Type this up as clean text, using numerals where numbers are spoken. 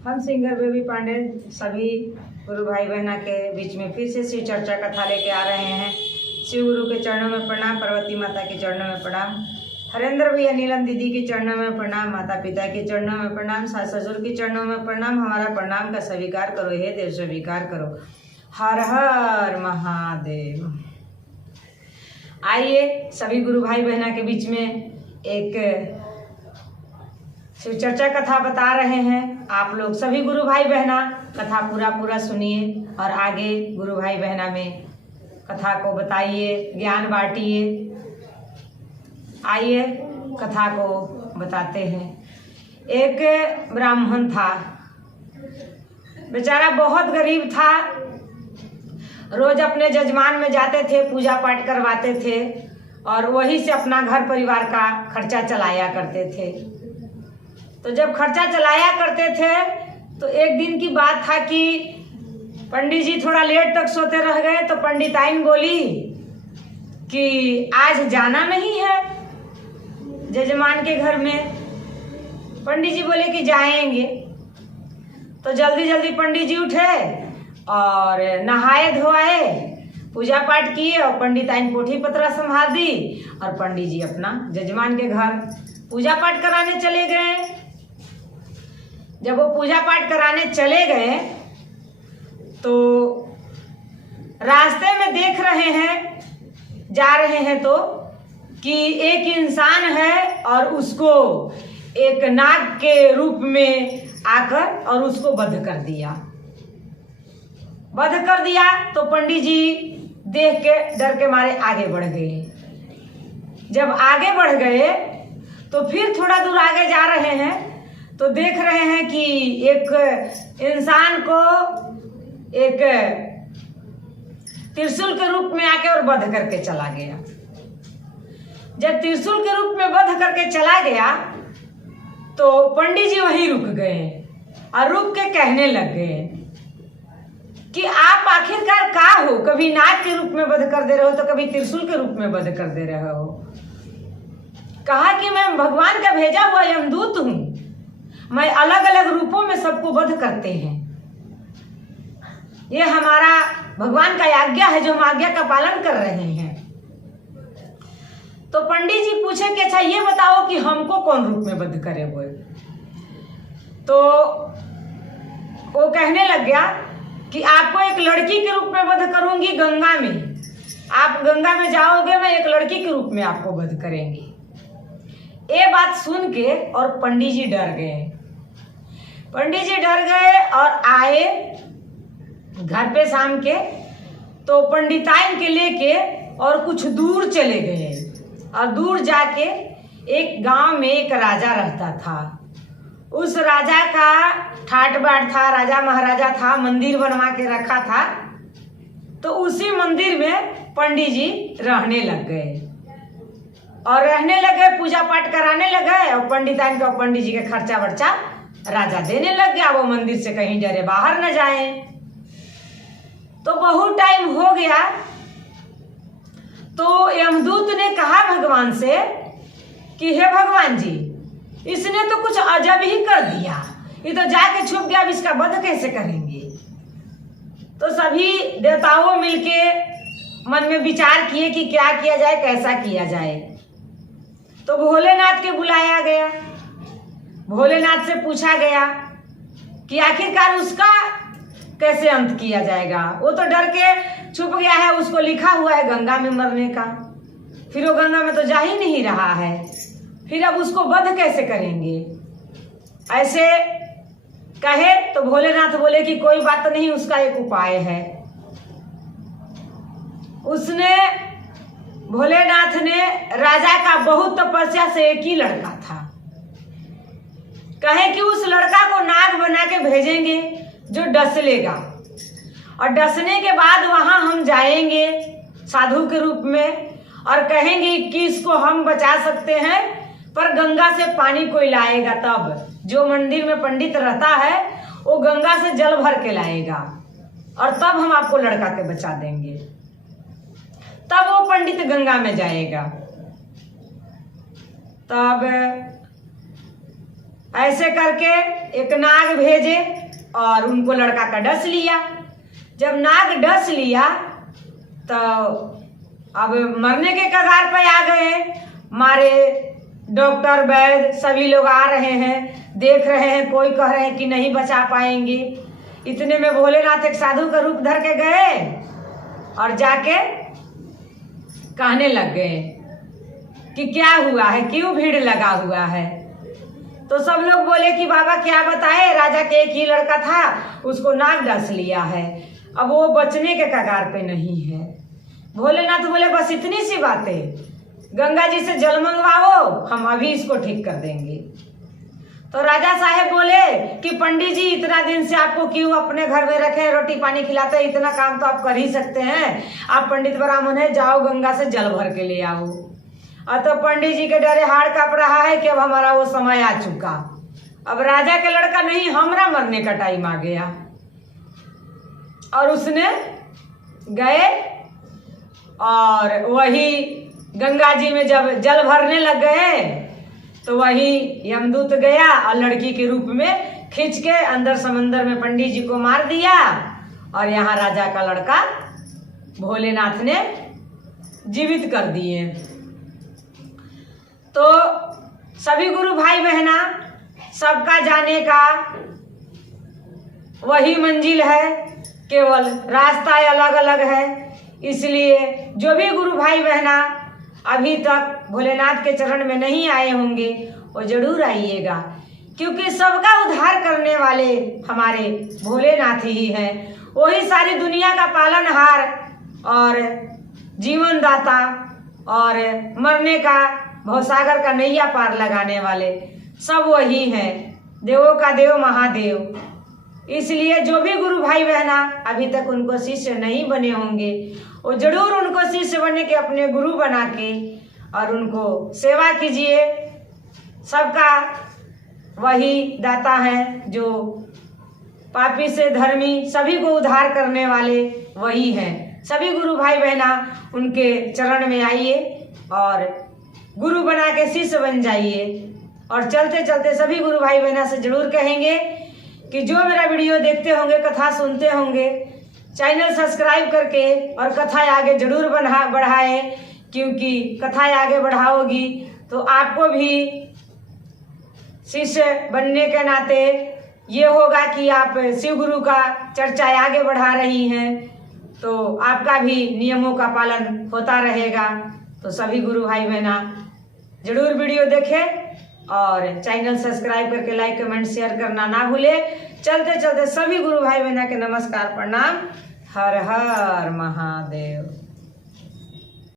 हम singer baby Pandey सभी गुरु भाई बहना के बीच में फिर से शिव चर्चा कथा लेके आ रहे हैं। शिव गुरु के चरणों में प्रणाम, पार्वती माता के चरणों में प्रणाम, हरेंद्र भैया नीलम दीदी के चरणों में प्रणाम, माता पिता के चरणों में प्रणाम, सास ससुर के चरणों में प्रणाम। हमारा प्रणाम का स्वीकार करो, हे देव स्वीकार करो। हर हर महादेव। आइए सभी गुरु भाई बहना के बीच में एक शिव चर्चा कथा बता रहे हैं। आप लोग सभी गुरु भाई बहना कथा पूरा सुनिए और आगे गुरु भाई बहना में कथा को बताइए, ज्ञान बांटिए। आइए कथा को बताते हैं। एक ब्राह्मण था, बेचारा बहुत गरीब था। रोज अपने जजमान में जाते थे, पूजा पाठ करवाते थे और वहीं से अपना घर परिवार का खर्चा चलाया करते थे। तो जब खर्चा चलाया करते थे तो एक दिन की बात था कि पंडित जी थोड़ा लेट तक सोते रह गए। तो पंडिताइन बोली कि आज जाना नहीं है जजमान के घर में। पंडित जी बोले कि जाएंगे। तो जल्दी जल्दी पंडित जी उठे और नहाए धोआए, पूजा पाठ किए और पंडिताइन पोथी पत्रा संभाल दी और पंडित जी अपना जजमान के घर पूजा पाठ कराने चले गए। जब वो पूजा पाठ कराने चले गए तो रास्ते में देख रहे हैं, जा रहे हैं तो कि एक इंसान है और उसको एक नाग के रूप में आकर और उसको वध कर दिया। तो पंडित जी देख के डर के मारे आगे बढ़ गए। जब आगे बढ़ गए तो फिर थोड़ा दूर आगे जा रहे हैं तो देख रहे हैं कि एक इंसान को एक त्रिशूल के रूप में आके और वध करके चला गया। जब त्रिशूल के रूप में वध करके चला गया तो पंडित जी वहीं रुक गए और रुक के कहने लग गए कि आप आखिरकार का हो? कभी नाग के रूप में वध कर दे रहे हो तो कभी त्रिशूल के रूप में वध कर दे रहे हो। कहा कि मैं भगवान का भेजा हुआ यमदूत हूं, मैं अलग अलग रूपों में सबको वध करते हैं। ये हमारा भगवान का आज्ञा है जो हम आज्ञा का पालन कर रहे हैं। तो पंडित जी पूछे कि अच्छा ये बताओ कि हमको कौन रूप में वध करे हुए? तो वो कहने लग गया कि आपको एक लड़की के रूप में वध करूंगी गंगा में। आप गंगा में जाओगे, मैं एक लड़की के रूप में आपको वध करेंगी। ये बात सुन के और पंडित जी डर गए। पंडित जी डर गए और आए घर पे शाम के। तो पंडिताइन के लेके और कुछ दूर चले गए और दूर जाके एक गांव में एक राजा रहता था। उस राजा का ठाट बाट था, राजा महाराजा था, मंदिर बनवा के रखा था। तो उसी मंदिर में पंडित जी रहने लग गए और रहने लगे, पूजा पाठ कराने लगे और पंडिताइन को पंडित जी के खर्चा वर्चा राजा देने लग गया। वो मंदिर से कहीं डरे बाहर न जाए। तो बहुत टाइम हो गया तो यमदूत ने कहा भगवान से कि हे भगवान जी, इसने तो कुछ अजब ही कर दिया, ये तो जाके छुप गया, अब इसका वध कैसे करेंगे? तो सभी देवताओं मिलके मन में विचार किए कि क्या किया जाए, कैसा किया जाए। तो भोलेनाथ के बुलाया गया। भोलेनाथ से पूछा गया कि आखिरकार उसका कैसे अंत किया जाएगा। वो तो डर के छुप गया है, उसको लिखा हुआ है गंगा में मरने का, फिर वो गंगा में तो जा ही नहीं रहा है, फिर अब उसको वध कैसे करेंगे? ऐसे कहे तो भोलेनाथ बोले कि कोई बात नहीं, उसका एक उपाय है। भोलेनाथ ने राजा का बहुत तपस्या से एक ही लड़का था, कहे कि उस लड़का को नाग बना के भेजेंगे जो डस लेगा और डसने के बाद वहां हम जाएंगे साधु के रूप में और कहेंगे कि इसको हम बचा सकते हैं, पर गंगा से पानी कोई लाएगा। तब जो मंदिर में पंडित रहता है वो गंगा से जल भर के लाएगा और तब हम आपको लड़का के बचा देंगे। तब वो पंडित गंगा में जाएगा। तब ऐसे करके एक नाग भेजे और उनको लड़का का डस लिया। जब नाग डस लिया तो अब मरने के कगार पे आ गए। मारे डॉक्टर वैद्य सभी लोग आ रहे हैं, देख रहे हैं, कोई कह रहे हैं कि नहीं बचा पाएंगे। इतने में भोलेनाथ एक साधु का रूप धर के गए और जाके कहने लग गए कि क्या हुआ है, क्यों भीड़ लगा हुआ है। तो सब लोग बोले कि बाबा क्या बताए, राजा के एक ही लड़का था, उसको नाग डस लिया है, अब वो बचने के कगार पे नहीं है। भोलेनाथ बोले बस इतनी सी बातें, गंगा जी से जल मंगवाओ, हम अभी इसको ठीक कर देंगे। तो राजा साहेब बोले कि पंडित जी इतना दिन से आपको क्यों अपने घर में रखे, रोटी पानी खिलाते हैं, इतना काम तो आप कर ही सकते हैं, आप पंडित ब्राह्मण है, जाओ गंगा से जल भर के ले आओ। और तो पंडित जी के डरे हाड़ कांप रहा है कि अब हमारा वो समय आ चुका, अब राजा के लड़का नहीं, हमरा मरने का टाइम आ गया। और उसने गए और वही गंगा जी में जब जल भरने लग गए तो वही यमदूत गया और लड़की के रूप में खींच के अंदर समंदर में पंडित जी को मार दिया। और यहाँ राजा का लड़का भोलेनाथ ने जीवित कर दिए। तो सभी गुरु भाई बहना, सबका जाने का वही मंजिल है, केवल रास्ता अलग अलग है। इसलिए जो भी गुरु भाई बहना अभी तक भोलेनाथ के चरण में नहीं आए होंगे वो जरूर आइएगा, क्योंकि सबका उद्धार करने वाले हमारे भोलेनाथ ही हैं। वही सारी दुनिया का पालनहार और जीवन दाता और मरने का भवसागर का नैया पार लगाने वाले सब वही हैं, देवों का देव महादेव। इसलिए जो भी गुरु भाई बहना अभी तक उनको शिष्य नहीं बने होंगे वो जरूर उनको शिष्य बने के अपने गुरु बना के और उनको सेवा कीजिए। सबका वही दाता है, जो पापी से धर्मी सभी को उद्धार करने वाले वही हैं। सभी गुरु भाई बहना उनके चरण में आइए और गुरु बना के शिष्य बन जाइए। और चलते चलते सभी गुरु भाई बहना से जरूर कहेंगे कि जो मेरा वीडियो देखते होंगे, कथा सुनते होंगे, चैनल सब्सक्राइब करके और कथा आगे जरूर बढ़ाएं, क्योंकि कथा आगे बढ़ाओगी तो आपको भी शिष्य बनने के नाते ये होगा कि आप शिव गुरु का चर्चा आगे बढ़ा रही हैं, तो आपका भी नियमों का पालन होता रहेगा। तो सभी गुरु भाई बहना जरूर वीडियो देखें और चैनल सब्सक्राइब करके लाइक कमेंट शेयर करना ना भूले। चलते चलते सभी गुरु भाई बहना के नमस्कार प्रणाम। हर हर महादेव।